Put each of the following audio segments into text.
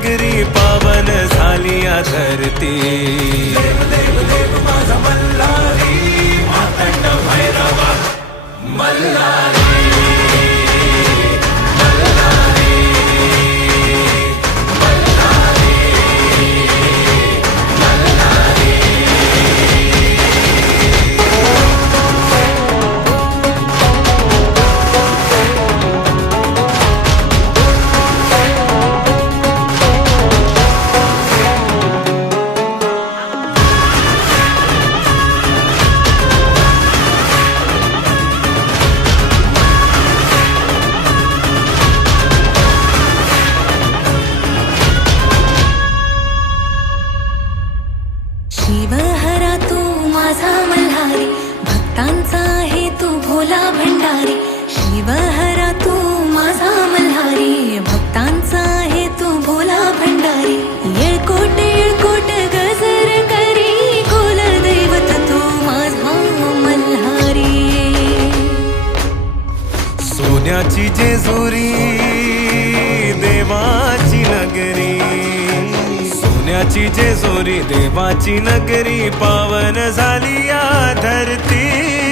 देवाची नगरी पावन झाली या धरती. भोला भंडारी शिवहरा तू माझा मल्हारी भक्तांचा आहे तू भोला भंडारी. येळकोट येळकोट गजर करी कुल दैवत तू माझा मल्हारी. सोन्याची जेजुरी देवाची नगरी. सोन्याची जेजुरी देवाची नगरी पावन झाली या धरती.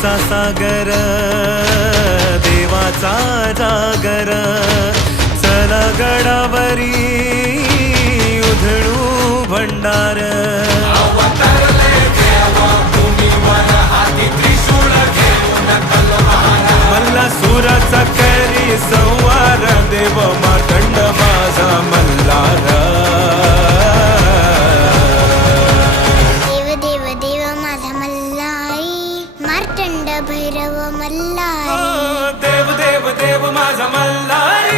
देवाचा सागर देवाचा जागर. चला गडावरी चंड भैरव मल्हारी देव देव देव माझा मल्हारी